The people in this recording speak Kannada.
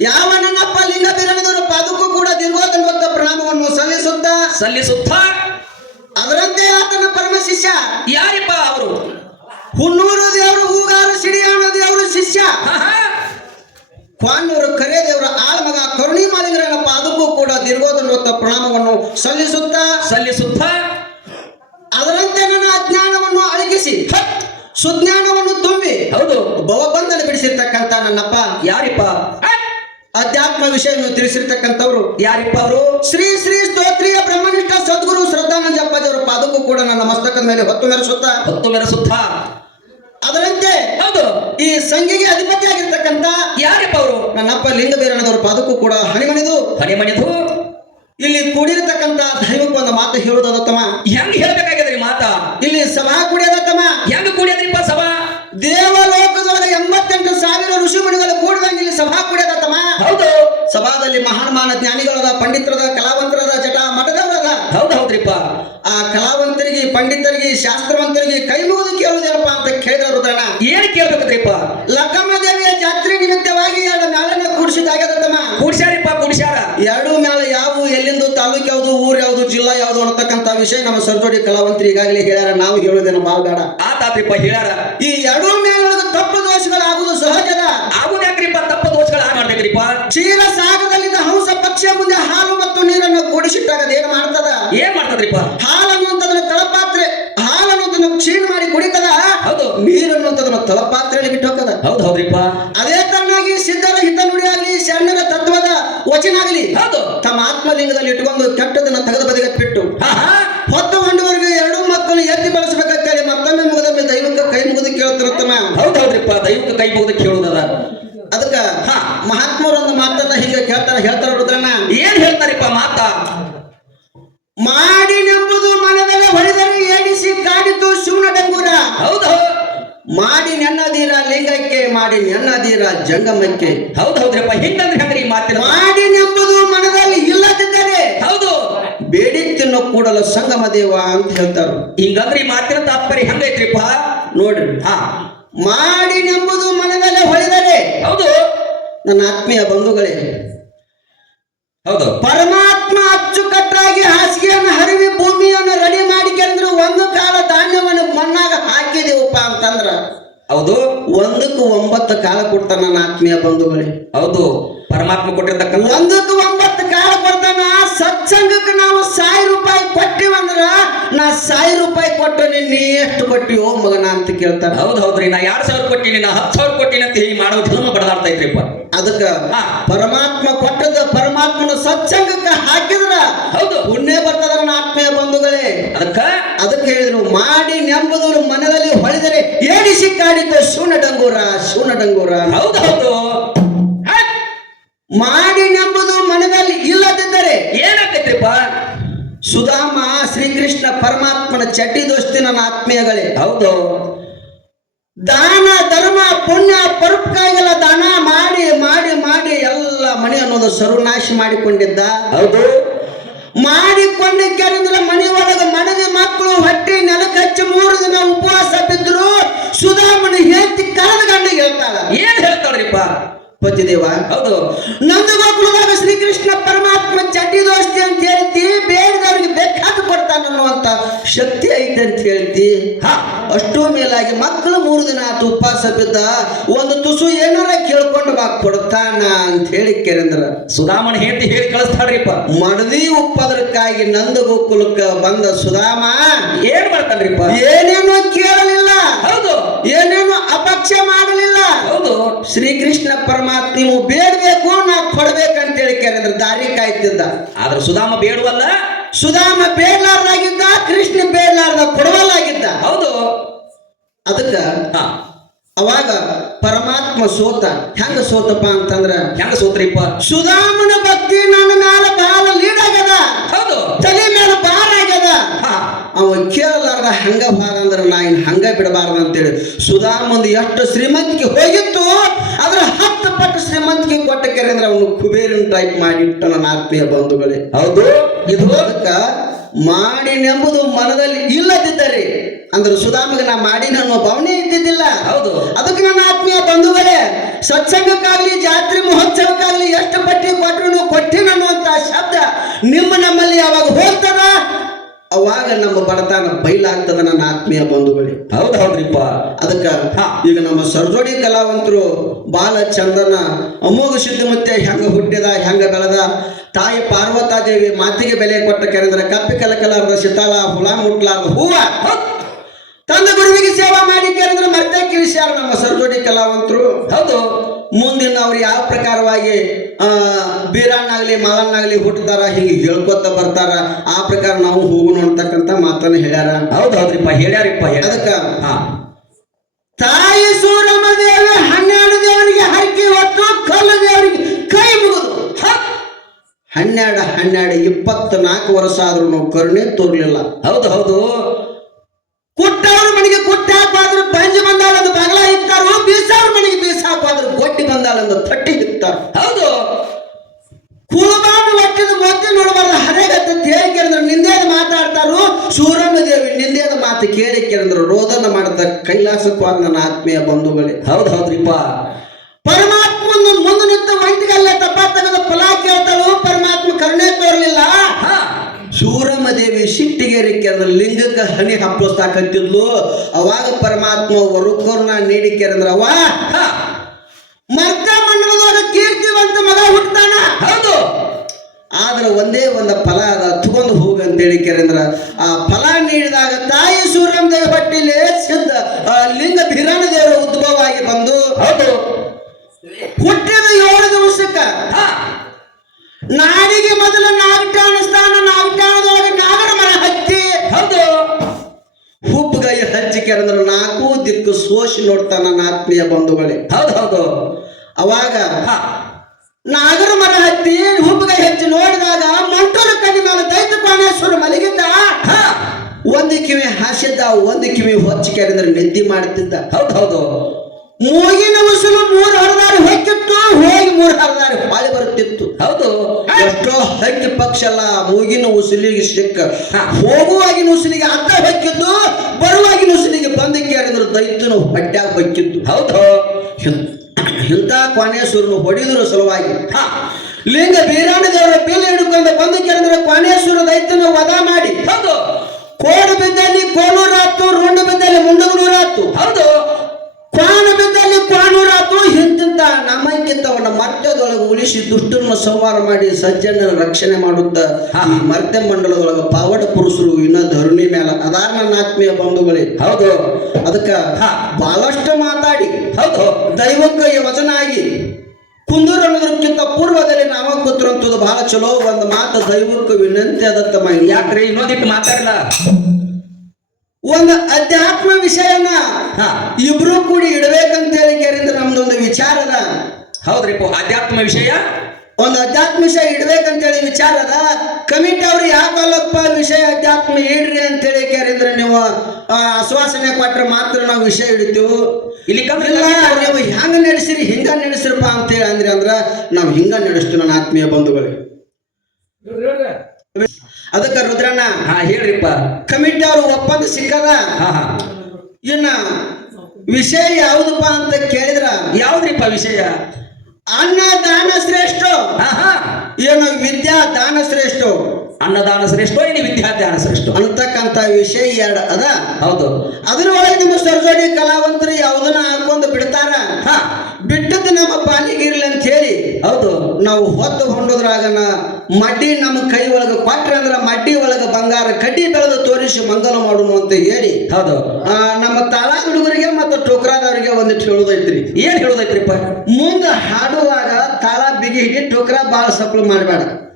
ಯಾವ ನನ್ನಪ್ಪ ಲಿಂಗ ಬೀರಣಿದವರು ಪಾದಕ್ಕೂ ಕೂಡ ದೀರ್ಘೋದಂತ ಪ್ರಣಾಮವನ್ನು ಸಲ್ಲಿಸುತ್ತಾ? ಸಲ್ಲಿಸುತ್ತ? ಅದರಂತೆ ಆತನ ಪರಮ ಶಿಷ್ಯ ಯಾರಿಪ್ಪ ಅವರು? ಹುನ್ನೂರು ದೇವರು ಹೂಗಾರು ಸಿಡಿಯಾಣ ದೇವರು ಶಿಷ್ಯ. ಕ್ವಾನ್ನೂರು ಕರೆ ದೇವರ ಆಳ್ಮಗ ಕರುಣಿ ಮಾಲಿಂಗರನ್ನ ಪಾದಕ್ಕೂ ಕೂಡ ದೀರ್ಘೋದಂತ ಪ್ರಣಾಮವನ್ನು ಸಲ್ಲಿಸುತ್ತಾ? ಸಲ್ಲಿಸುತ್ತ? ಅದರಂತೆ ನನ್ನ ಅಜ್ಞಾನವನ್ನು ಅಳಗಿಸಿ ಸುಜ್ಞಾನವನ್ನು ತುಂಬಿ ಹೌದು. ಭವಬಂಧನ ಬಿಡಿಸಿರ್ತಕ್ಕಂಥ ನನ್ನಪ್ಪ. ಯಾರಿಪ್ಪ? ಅಧ್ಯಾತ್ಮ ವಿಷಯವನ್ನು ತಿಳಿಸಿರ್ತಕ್ಕಂಥವ್ರು ಯಾರಿಪ್ಪ ಅವರು? ಶ್ರೀ ಶ್ರೀ ಸ್ತೋತ್ರಿಯ ಬ್ರಹ್ಮನಿಷ್ಠ ಸದ್ಗುರು ಶ್ರದ್ಧಾನಂದ ಅಪ್ಪಾಜಿಯವರ ಪಾದಕ್ಕೂ ಕೂಡ ನನ್ನ ಮಸ್ತಕದ ಮೇಲೆ ಹೊತ್ತು ಸುತ್ತ ಹೊತ್ತು ಮೆರೆಸುತ್ತ ಅದರಂತೆ ಹೌದು. ಈ ಸಂಘಿಗೆ ಅಧಿಪತಿ ಆಗಿರ್ತಕ್ಕಂಥ ಯಾರಿಪ್ಪ ಅವರು? ನನ್ನಪ್ಪ ಲಿಂಗ ಬೀರಣ್ಣದವರ ಪಾದಕ್ಕೂ ಕೂಡ ಹಣಿಮಣಿದು. ಹಣಿಮಣಿದು. ಇಲ್ಲಿ ಕೂಡಿರತಕ್ಕಂತ ದೈವಕ್ಕೆ ಒಂದು ಮಾತು ಹೇಳುವುದತ್ತಮ್ಮ ಹೆಂಗ್ ಹೇಳ್ಬೇಕಾಗ್ಯದ್ರಿ ಮಾತ? ಇಲ್ಲಿ ಸಭಾ ಕುಡಿಯೋದತ್ತಮ್ಮ ಹೆಂಗ್ ಕುಡಿಯೋದ್ರಿಪ್ಪ ಸಭಾ? ದೇವಲೋಕದೊಳಗೆ ಎಂಬತ್ತೆಂಟು ಸಾವಿರ ಋಷಿಮುನಿಗಳು ಕೂಡಿದಂಗೆ ಇಲ್ಲಿ ಸಭಾ ಕುಡಿಯೋದತ್ತಮ್ಮ ಹೌದು ಮಹಾನ್ಮಾನ ಜ್ಞಾನಿಗಳದ ಪಂಡಿತರದ ಕಲಾವಂತರದ ಜಟ ಮಠದವರದ ಹೌದು ಹೌದ್ರಿಪ್ಪ. ಆ ಕಲಾವಂತರಿಗೆ ಪಂಡಿತರಿಗೆ ಶಾಸ್ತ್ರವಂತರಿಗೆ ಕೈ ಮುಗಿದು ಕೇಳುವುದೇನಪ್ಪ ಅಂತ ಕೇಳಿದ ರುದ್ರಣ ಏನ್ ಕೇಳ್ಬೇಕ್ರಿಪ್ಪ ಲಕ್ಕಮ್ಮ ದೇವಿಯ ಜಾತ್ರೆ ನಿಮಿತ್ತವಾಗಿ ಎರಡು ಮೇಳನ್ನ ಕೂಡಿಸಿದಾಗದತ್ತಮ್ಮ ಕೂಡ್ಸ್ಯಾರಿಪ್ಪ ಕೂಡಿಸಾರ ಎರಡು ಮೇಳ ಯಾವು ಎಲ್ಲಿಂದು ತಾಲೂಕು ಯಾವುದು ಊರು ಯಾವುದು ಜಿಲ್ಲಾ ಯಾವುದು ಅನ್ನತಕ್ಕಂತ ವಿಷಯ ನಮ್ಮ ಸರ್ಜೋಡಿ ಕಲಾವಂತರು ಈಗಾಗಲೇ ಹೇಳ್ಯಾರ. ನಾವು ಹೇಳುದೇನ ಬೇಡ ಆತಾತ್ರಿಪ್ಪ ಹೇಳ್ಯಾರ. ಈ ಎರಡು ಏನ್ ಮಾಡ್ತದ್ರಿಪ್ಪ? ಹಾಲು ಅನ್ನುವಂಥದ್ದನ್ನ ತಳಪಾತ್ರೆ ಹಾಲು ಅನ್ನೋದನ್ನ ಕ್ಷೀಣ ಮಾಡಿ ಕುಡಿತದ? ಹೌದು. ನೀರು ಅನ್ನುವಂಥದ್ದನ್ನ ತಳಪಾತ್ರೆಯಲ್ಲಿ ಬಿಟ್ಟು ಹೋಗದ ಹೌದು ಹೌದ್ರಿಪ್ಪ. ಅದೇ ತರನಾಗಿ ಸಿದ್ಧರ ಹಿತನುಡಿಯಾಗಲಿ ಶರಣರ ತತ್ವದ ವಚನ ಆಗಲಿ ಹೌದು. ತಮ್ಮ ಆತ್ಮಲಿಂಗದಲ್ಲಿ ಇಟ್ಕೊಂಡು ಕೆಟ್ಟದನ್ನ ತೆಗೆದು ಬದಿಗೆ ಬಿಟ್ಟು ಹೊತ್ತು ಹೊಂಡುವವರೆಗೆ ಎರಡು ಮಕ್ಕಳು ಎತ್ತಿ ಬಳಸಬೇಕಂತೇಳಿ ಮತ್ತೊಮ್ಮೆ ಮುಗಿದೊಮ್ಮೆ ದೈವಕ್ಕೆ ಕೈ ಮುಗಿದು ಕೇಳುತ್ತಿರುತ್ತಮ್ಮ ಹೌದು ಹೌದ್ರಿಪ್ಪ. ದೈವಕ್ಕೆ ಕೈ ಮುಗಿದು ಕೇಳುವುದದ ಅದಕ್ಕ ಹಾ. ಮಹಾತ್ಮರೊಂದು ಮಾತನ್ನ ಹೀಗೆ ಕೇಳ್ತಾರ ಹೇಳ್ತಾರ ರುದ್ರಣ್ಣ. ಏನ್ ಹೇಳ್ತಾರಿಪ್ಪ ಮಾತ? ಮಾಡಿನೆಂಬುದು ಮನದಲ್ಲಿ ಹೊಡೆದರೆ ಏಣಿಸಿ ಕಾಡಿದ್ದು ಶಿವನ ಡಂಗೂರ ಹೌದು. ಮಾಡಿ ನೆನ್ನದೀರ ಲಿಂಗಕ್ಕೆ ಮಾಡಿ ನೆನ್ನದೀರ ಜಂಗಮಕ್ಕೆ. ಹೌದು ಹೌದ್ರಪ್ಪ. ಹಿಂಗಂದ್ರೆ ಹೆಂಗ್ರಿ ಈ ಮಾತಿನ? ಮಾಡಿನೆಂಬುದು ಮನದಲ್ಲಿ ಇಲ್ಲದಿದ್ದರೆ ಹೌದು. ಬೇಡಿ ತಿನ್ನೋ ಕೂಡಲು ಸಂಗಮ ದೇವ ಅಂತ ಹೇಳ್ತಾರ. ಹಿಂಗಂದ್ರೆ ಈ ಮಾತಿನ ತಾತ್ಪರ್ಯ ಹೆಂಗೈತ್ರಿಪ್ಪ? ನೋಡ್ರಿ. ಹಾ. ಮಾಡಿನೆಂಬುದು ಮನದಲ್ಲಿ ಹೊಳೆದರೆ ಹೌದು. ನನ್ನ ಆತ್ಮೀಯ ಬಂಧುಗಳೇ ಹೌದು. ಪರಮಾತ್ಮ ಅಚ್ಚುಕಟ್ಟಾಗಿ ಹಾಸಿಗೆಯನ್ನು ಹರಿವಿ ಭೂಮಿಯನ್ನು ರೆಡಿ ಮಾಡಿಕೊಂಡ್ರು ಒಂದು ಕಾಲ ಧಾನ್ಯವನ್ನು ಮಣ್ಣಾಗ ಹಾಕಿದೆವಪ್ಪ ಅಂತಂದ್ರ ಹೌದು ಒಂದಕ್ಕೆ ಒಂಬತ್ತು ಕಾಲ ಕೊಡ್ತಾನ ನನ್ನ ಆತ್ಮೀಯ ಬಂಧುಗಳೇ. ಹೌದು ಪರಮಾತ್ಮ ಕೊಟ್ಟಿರ್ತಕ್ಕಂಥ ಒಂದಕ್ಕೆ ಒಂಬತ್ತು ಕಾಲ ಕೊಡ್ತಾನ ಸತ್ಸಂಗಕ್ಕೆ ನಾವು ಸಾವಿರ ರೂಪಾಯಿ ಕೊಟ್ಟಿವಂದ್ರ ನಾ ಸಾವಿರ ರೂಪಾಯಿ ಕೊಟ್ಟು ನೀ ಎಷ್ಟು ಕೊಟ್ಟಿವೋ ಮಗನ ಅಂತ ಕೇಳ್ತಾರೆ. ಹೌದು ಹೌದ್ರಿ ನಾ ಎರಡ್ ಸಾವಿರ ಕೊಟ್ಟಿನಿ ನಾ ಹತ್ತು ಸಾವಿರ ಕೊಟ್ಟಿನಿ ಅಂತ ಹೀಗೆ ಮಾಡೋ ಧರ್ಮ ಬಡದಾಡ್ತಾ ಇದ್ರಿಪ್ಪ. ಅದಕ್ಕ ಪರಮಾತ್ಮ ಹೌದು ಪುಣ್ಯ ಬರ್ತದ ನನ್ನ ಆತ್ಮೀಯ ಬಂಧುಗಳೇ. ಅದಕ್ಕ? ಅದಕ್ಕೆ ಹೇಳಿದ್ರು ಮಾಡಿ ನೆಂಬುದವರು ಮನದಲ್ಲಿ ಹೊಳೆದರೆ ಏನಿ ಸಿಕ್ಕಾಡಿತ್ತು ಶೂನ ಡಂಗೂರ ಶೂನ ಡಂಗೂರ. ಹೌದು ಹೌದು. ಮಾಡಿ ನೆಂಬುದು ಮನದಲ್ಲಿ ಇಲ್ಲದಿದ್ದರೆ ಏನಾಗೈತ್ರಿಪ್ಪ ಸುಧಾಮ ಶ್ರೀಕೃಷ್ಣ ಪರಮಾತ್ಮನ ಚಟಿ ದೋಸ್ತಿ ನನ್ನ ಆತ್ಮೀಯಗಳೇ. ಹೌದು. ದಾನ ಧರ್ಮ ಪುಣ್ಯ ಪರೋಪಕಾರಿಗಳ ದಾನ ಮಾಡಿ ಮಾಡಿ ಮಾಡಿ ಎಲ್ಲ ಮನೆ ಅನ್ನೋದು ಸರ್ವನಾಶಿ ಮಾಡಿಕೊಂಡಿದ್ದ. ಹೌದು. ಮಾಡಿಕೊಂಡಿದ್ದರೆ ಮನೆ ಒಳಗ ಮನೆಯ ಮಕ್ಕಳು ಹೊಟ್ಟೆ ನೆಲಕ್ಕೆ ಹಚ್ಚಿ ಮೂರು ದಿನ ಉಪವಾಸ ಬಿದ್ದರು ಸುಧಾಮನ ಹೆಂಡತಿ ಕರೆದ ಗಂಡ ಹೇಳ್ತಾಳ. ಏನ್ ಹೇಳ್ತಾಳ್ರಿಪ್ಪ ಪತಿದೇವ ಹೌದು. ನಂದು ಶ್ರೀಕೃಷ್ಣ ಪರಮಾತ್ಮ ಚಡ್ಡಿ ದೋಸ್ತಿ ಅಂತ ಹೇಳ್ತಿ ಬೇರೆದವ್ರಿಗೆ ಬೇಕಾದ ಕೊಡ್ತಾನ ಅನ್ನುವಂತ ಶಕ್ತಿ ಐತೆ ಅಂತ ಹೇಳ್ತಿ ಹಾ. ಅಷ್ಟೋ ಮೇಲಾಗಿ ಮಕ್ಕಳು ಮೂರು ದಿನ ಆತು ಉಪವಾಸ ಬಿದ್ದ ಒಂದು ತುಸು ಏನಾರ ಕೇಳ್ಕೊಂಡು ಬಾ ಕೊಡ್ತಾನ ಅಂತ ಹೇಳಿ ಕೇಳಿದ್ರ ಸುಧಾಮನ ಹೇಳಿ ಹೇಳಿ ಕಳಿಸ್ತಾಳ್ರಿಪ್ಪ. ಮಡದಿ ಒಪ್ಪದ್ರಕ್ಕಾಗಿ ನಂದ ಗೋಕುಲಕ್ಕ ಬಂದ ಸುಧಾಮ ಏನ್ ಮಾಡ್ತಾನ್ರಿಪ್ಪ ಏನೇನು ಕೇಳಲಿಲ್ಲ. ಹೌದು. ಏನೇನು ಅಪಕ್ಷ ಮಾಡಲಿಲ್ಲ. ಹೌದು. ಶ್ರೀಕೃಷ್ಣ ಪರಮಾತ್ಮ ನೀವು ಬೇಡಬೇಕು ನಾ ಕೊಡ್ಬೇಕಂತೇಳಿ ಕೇಳಿದ್ರ ದಾರಿ ಕಾಯ್ತಿದ್ದ. ಆದ್ರೆ ಸುಧಾಮ ಬೇಡವಲ್ಲ? ಸುಧಾಮ ಬೇಡ್ಲಾರ್ದಾಗಿದ್ದ ಕೃಷ್ಣ ಬೇಡ್ಲಾರ್ದ ಕೊಡವಲ್ಲಾಗಿದ್ದ. ಹೌದು. ಅದಕ್ಕ ಅವಾಗ ಪರಮಾತ್ಮ ಸೋತ ಹೆಂಗ ಸೋತಪ್ಪ ಅಂತಂದ್ರ ಹೆಂಗ ಸೋತ್ರಿಪ್ಪ? ಸುಧಾಮನ ಭಕ್ತಿ ನನ್ನ ಮ್ಯಾಲ ಕಾಲ ಲೀಡ್ ಆಗ್ಯದ. ಹೌದು. ತಲೆ ಮೇಲೆ ಭಾರ ಆಗ್ಯದ. ಅವ ಕೇಳಲಾರ್ದ ಹಂಗ ಭಾರ ಅಂದ್ರ ನಾ ಇನ್ ಹಂಗ ಬಿಡಬಾರ್ದು ಅಂತೇಳಿ ಸುಧಾಮಂದು ಎಷ್ಟು ಶ್ರೀಮಂತಿಗೆ ಹೋಗಿತ್ತು ಅದ್ರ ಹತ್ತು ಪಟ್ಟು ಶ್ರೀಮಂತಿಕೆ ಕೊಟ್ಟ ಕೆರೆ ಅಂದ್ರೆ ಅವನು ಕುಬೇರಿನ ಟೈಪ್ ಮಾಡಿಟ್ಟ ನನ್ನ ಆತ್ಮೀಯ ಬಂಧುಗಳೇ. ಹೌದು. ಇದು ಅದಕ್ಕ ಮಾಡಿನೆಂಬುದು ಮನದಲ್ಲಿ ಇಲ್ಲದಿದ್ದರೆ ಅಂದ್ರೆ ಸುಧಾಮಗೆ ನಾ ಮಾಡಿನ ಅನ್ನೋ ಭಾವನೆ ಇದ್ದಿದ್ದಿಲ್ಲ. ಹೌದು. ಅದಕ್ಕೆ ನನ್ನ ಸತ್ಸಂಗಕ್ಕಾಗಲಿ ಜಾತ್ರೆ ಮಹೋತ್ಸವಕ್ಕಾಗಲಿ ಎಷ್ಟು ಪಟ್ಟಿ ಕೊಟ್ಟರು ಕೊಟ್ಟಿನ ಅನ್ನುವಂಥ ಶಬ್ದ ನಿಮ್ಮ ನಮ್ಮಲ್ಲಿ ಯಾವಾಗ ಹೋಗ್ತದ? ಅವಾಗ ನಮ್ಮ ಬಡತನ ಬೈಲಾಗ್ತದ ನನ್ನ ಆತ್ಮೀಯ ಬಂಧುಗಳು. ಹೌದು ಹೌದ್ರಿಪ್ಪ. ಅದಕ್ಕೆ ಈಗ ನಮ್ಮ ಸರ್ಜೋಡಿ ಕಲಾವಂತರು ಬಾಲ ಚಂದನ ಅಮೋಘ ಸಿದ್ಧಮತ್ತೆ ಹೆಂಗ ಹುಟ್ಟಿದ ಹೆಂಗ ಬೆಳೆದ ತಾಯಿ ಪಾರ್ವತಾದೇವಿ ಮಾತಿಗೆ ಬೆಲೆ ಕೊಟ್ಟ ಕರೆಂದ್ರೆ ಕಪ್ಪಿ ಕಲಕಲಾರದ ಸಿತಾಳ ಹುಳ ಮುಟ್ಲಾರ್ದ ಹೂವ. ತಂದ ಗುರುವಿಗೆ ಸೇವಾ ಮಾಡಿ ಅಂದ್ರೆ ಮತ್ತೆ ಕಿಳಿಸ್ಯಾರ ನಮ್ಮ ಸರ್ಜೋಡಿ ಕಲಾವಂತರು? ಹೌದು. ಮುಂದಿನ ಅವ್ರು ಯಾವ ಪ್ರಕಾರವಾಗಿ, ಆ, ಬೀರಣ್ಣಾಗ್ಲಿ ಮಲಣ್ಣಾಗ್ಲಿ ಹುಟ್ಟತಾರ ಹಿಂಗೆ ಹೇಳ್ಕೊತ ಬರ್ತಾರ, ಆ ಪ್ರಕಾರ ನಾವು ಹೋಗೋಣ ಅಂತಕ್ಕಂಥ ಮಾತನ್ನ ಹೇಳ್ಯಾರ. ಹೌದ್, ಹೌದ್ರಿಪ್ಪ, ಹೇಳ್ಯಾರಿಪ್ಪ, ಹೇಳ್ಯಾರ. ಅದಕ್ಕ ತಾಯಿ ಸೂರಮ್ಮ ದೇವಿ ಹನ್ನೆರಡು ದೇವರಿಗೆ ಹರಕೆ ಹೊತ್ತು ಕಲ್ಲು ದೇವರಿಗೆ ಕೈ ಮುಗಿದು ಹನ್ನೆರಡು ಹನ್ನೆರಡು ಇಪ್ಪತ್ನಾಲ್ಕು ವರ್ಷ ಆದ್ರೂ ಕರುಣೆ ತೋರ್ಲಿಲ್ಲ. ಹೌದು ಹೌದು. ಕುಟ್ಟವ್ರ ಮನೆಗೆ ಕುಟ್ಟ ಹಾಕಾದ್ರು ಪಂಜಿ ಬಂದಾಳಂದು ಬಗಲ ಇತ್ತಾರು ಬೀಸಾವ್ರ ಮನೆಗೆ ಬೀಸ ಹಾಕಾದ್ರು ಗೊಟ್ಟಿ ಬಂದಾಳಂದು ತಟ್ಟಿ ಇತ್ತಾರು ಹೌದು. ಕುಲಬಾನು ಒಟ್ಟಿದ ಮೊತ್ತಿ ನೋಡಬಾರ್ದು. ಹರೇಗತ್ತ ಹೇಳಿ ನಿಂದೇದು ಮಾತಾಡ್ತಾರು? ಸೂರಮ್ಮ ದೇವಿ ನಿಂದೇದ ಮಾತು ಕೇಳಿ ಕೇಳಿದ್ರು. ರೋದನ ಮಾಡಿದ ಕೈಲಾಸಕ್ಕೂ ನನ್ನ ಆತ್ಮೀಯ ಬಂಧುಗಳೇ. ಹೌದು ಹೌದ್ರಿಪ್ಪ. ಪರಮಾತ್ಮನ ಮುಂದೆ ನಿಂತು ಒಂಟಿಗಲ್ಲ ತಪ್ಪ ತೆಗೆದ ಫಲ ಕೇಳ್ತಾಳು ಪರಮಾತ್ಮ ಕರುಣೆ ತೋರ್ಲಿಲ್ಲ ಹಾ ಸೂರಮ್ಮ ದೇವಿ ಸಿಟ್ಟಿಗೆರಿ ಅಂದ್ರೆ ಲಿಂಗಕ್ಕೆ ಹನಿ ಹಪ್ಪಿಸ್ತಾಕತ್ತಿದ್ಲು ಅವಾಗ ಪರಮಾತ್ಮ ವರುಕರ್ನ ನೀಡಿ ಕೆರೆಂದ್ರ ಅವ ಮರ್ತ ಮಂಡಲದೊಳಗ ಕೀರ್ತಿವಂತ ಮಗ ಹುಟ್ಟಾನ ಹೌದು. ಆದ್ರೆ ಒಂದೇ ಒಂದು ಫಲ ಅದ, ತಗೊಂಡು ಹೋಗ ಅಂತೇಳಿ ಕೆರೆಂದ್ರ ಆ ಫಲ ನೀಡಿದಾಗ ತಾಯಿ ಸೂರ್ಯಂದೇವ ದೇವಿ ಹೊಟ್ಟಿಲಿ ಸಿದ್ಧ. ಲಿಂಗ ಧಿರಾಣ ದೇವರ ಸೋಸಿ ನೋಡ್ತಾನ ನನ್ನ ಆತ್ಮೀಯ ಬಂಧುಗಳೇ. ಹೌದು ಹೌದು. ಅವಾಗ ನಾಗರ ಮರ ಹತ್ತಿ ಹುಬ್ಬಗ ಹೆಚ್ಚಿ ನೋಡಿದಾಗ ಮಂಟೂರು ಕಣ್ಣಿ ಮೇಲೆ ದೈತ ಪ್ರಾಣೇಶ್ವರ ಮಲಗಿದ್ದ. ಒಂದು ಕಿವಿ ಹಾಸಿದ್ದ ಒಂದು ಕಿವಿ ಹೊಚ್ಚಿ ಅಂದ್ರೆ ನಿದ್ದೆ ಮಾಡ್ತಿದ್ದ. ಹೌದು ಹೌದು. ಮೂಗಿನ ಉಸಿರು ಮೂರು ಹರಿದಾರಿ ಹೆಚ್ಚಿತ್ತು ಹೋಗಿ ಮೂರು ಹರಿದಾರಿ ಬಾಳಿ ಬರುತ್ತಿತ್ತು. ಹೌದು. ಎಷ್ಟೋ ಹಕ್ಕಿ ಪಕ್ಷ ಅಲ್ಲ ಮೂಗಿನ ಉಸಿರಿಗೆ ಸಿಕ್ಕ. ಹೋಗುವಾಗಿನ ಉಸಿರಿಗೆ ಅರ್ಧ ಹೊಕ್ಕಿದ್ದು ಉಸುಲಿಗೆ ಬಂದಕ್ಕೆ ದೈತ್ಯನು ದೈತನು ಬಚ್ಚಿತ್ತು ಹೌದು ಇಂಥ ಕ್ವಾನೇಶ್ವರನು ಹೊಡಿದ್ರ ಸಲುವಾಗಿ ಲಿಂಗ ಬೀರಾಣ ದೇವರ ಬಿಲ್ ಹಿಡ್ಕೊಂಡು ಬಂದು ಕೇಳಿದ್ರೆ ಕ್ವಾನೇಶ್ವರ ದೈತ್ಯನ ವಧ ಮಾಡಿ ಸಜ್ಜನರ ರಕ್ಷಣೆ ಮಾಡುತ್ತ ಹಾ. ಮಂಡಲದೊಳಗ ಪಾವಡ ಪುರುಷರು ಇನ್ನ ಧರಣಿ ಮೇಲೆ ಅದಾರ ನನ್ನ ಆತ್ಮೀಯ ಬಂಧುಗಳೇ. ಹೌದು. ಅದಕ್ಕ ಹಾ. ಬಹಳಷ್ಟು ಮಾತಾಡಿ. ಹೌದು. ದೈವಕ್ಕ ವಚನ ಆಗಿ ಕುಂದೂರು ಅನ್ನೋದಕ್ಕಿಂತ ಪೂರ್ವದಲ್ಲಿ ನಾವ ಕೂತ್ರಂತದ್ದು ಬಹಳ ಚಲೋ ಒಂದು ಮಾತು ದೈವಕ್ಕ ವಿನಂತಿ ಅದತ್ತ ಮಾಡಿ ಯಾಕ್ರಿ ಇನ್ನೊಂದಿಟ್ಟು ಮಾತಾಡಲ್ಲ ಒಂದು ಅಧ್ಯಾತ್ಮ ವಿಷಯನ ಇಬ್ರು ಕೂಡಿ ಇಡಬೇಕಂತ ಹೇಳಿ ಕೇಳಿದ್ರೆ ನಮ್ದೊಂದು ವಿಚಾರದ ಹೌದ್ರಿಪ್ಪ ಅಧ್ಯಾತ್ಮ ವಿಷಯ? ಒಂದು ಅಧ್ಯಾತ್ಮ ವಿಷಯ ಇಡ್ಬೇಕಂತೇಳಿ ವಿಚಾರ ಅದ. ಕಮಿಟಿ ಅವ್ರು ಯಾಕಲ್ಲಪ್ಪ ವಿಷಯ ಅಧ್ಯಾತ್ಮ ಇಡ್ರಿ ಅಂತೇಳಿ ಕೇಳಿದ್ರೆ ನೀವು ಆಶ್ವಾಸನೆ ಕೊಟ್ಟರೆ ಮಾತ್ರ ನಾವು ವಿಷಯ ಇಡ್ತೀವಿ. ಇಲ್ಲಿ ಕಮಿಲ್ಲ ನೀವು ಹೆಂಗ ನಡೆಸಿರಿ ಹಿಂಗ ನಡೆಸಿರಪ್ಪ ಅಂತೇಳಿ ಅಂದ್ರಿ ಅಂದ್ರ ನಾವು ಹಿಂಗ ನಡೆಸ್ತೀವಿ ನನ್ನ ಆತ್ಮೀಯ ಬಂಧುಗಳೇ. ಅದಕ್ಕೆ ರುದ್ರಣ್ಣ ಹಾ ಹೇಳ್ರಿಪ್ಪ. ಕಮಿಟಿ ಅವರು ಒಪ್ಪಂದ ಸಿಕ್ಕದ? ಇನ್ನ ವಿಷಯ ಯಾವುದಪ್ಪ ಅಂತ ಕೇಳಿದ್ರ? ಯಾವ್ದ್ರಿಪ್ಪ ವಿಷಯ? ಅನ್ನ ದಾನ ಶ್ರೇಷ್ಠ ಏನು ವಿದ್ಯಾ ದಾನ ಶ್ರೇಷ್ಠ? ಅನ್ನದಾನ ಶ್ರೇಷ್ಠ ಇನ್ನು ವಿದ್ಯಾದಾನ ಶ್ರೇಷ್ಠ. ಅಂತಕ್ಕಂಥ ವಿಷಯ ಎರಡು ಅದ. ಹೌದು. ಅದರೊಳಗೆ ನಿಮ್ಮ ಸರ್ಜೋಡಿ ಕಲಾವಂತರು ಯಾವುದನ್ನ ಹಾಕೊಂಡು ಬಿಡ್ತಾರ? ಹಾ. ಬಿಟ್ಟದ್ದು ನಮ್ಮ ಪಾಲಿಗೆ ಇರ್ಲಿ ಅಂತ ಹೇಳಿ ಹೌದು. ನಾವು ಹೊತ್ತು ಹೊಂಡೋದ್ರಾಗನ ಮಡ್ಡಿ ನಮ್ಮ ಕೈ ಒಳಗೆ ಕೊಟ್ರೆ ಅಂದ್ರೆ ಮಡ್ಡಿ ಒಳಗೆ ಬಂಗಾರ ಕಡ್ಡಿ ಬೆಳೆದು ತೋರಿಸಿ ಮಂಗಲ ಮಾಡೋಣ ಅಂತ ಹೇಳಿ ಹೌದು. ನಮ್ಮ ತಾಳ ಹುಡುಗರಿಗೆ ಮತ್ತು ಟೋಕ್ರಾದವರಿಗೆ ಒಂದಿಟ್ಟು ಹೇಳೋದೈತ್ರಿ. ಏನ್ ಹೇಳೋದೈತ್ರಿಪ್ಪ? ಮುಂದೆ ಹಾಡುವಾಗ ತಾಳ ಬಿಗಿ ಹಿಡಿ ಟೋಕ್ರಾ ಭಾಳ ಸಪ್ಲೈ ಮಾಡಬೇಡ.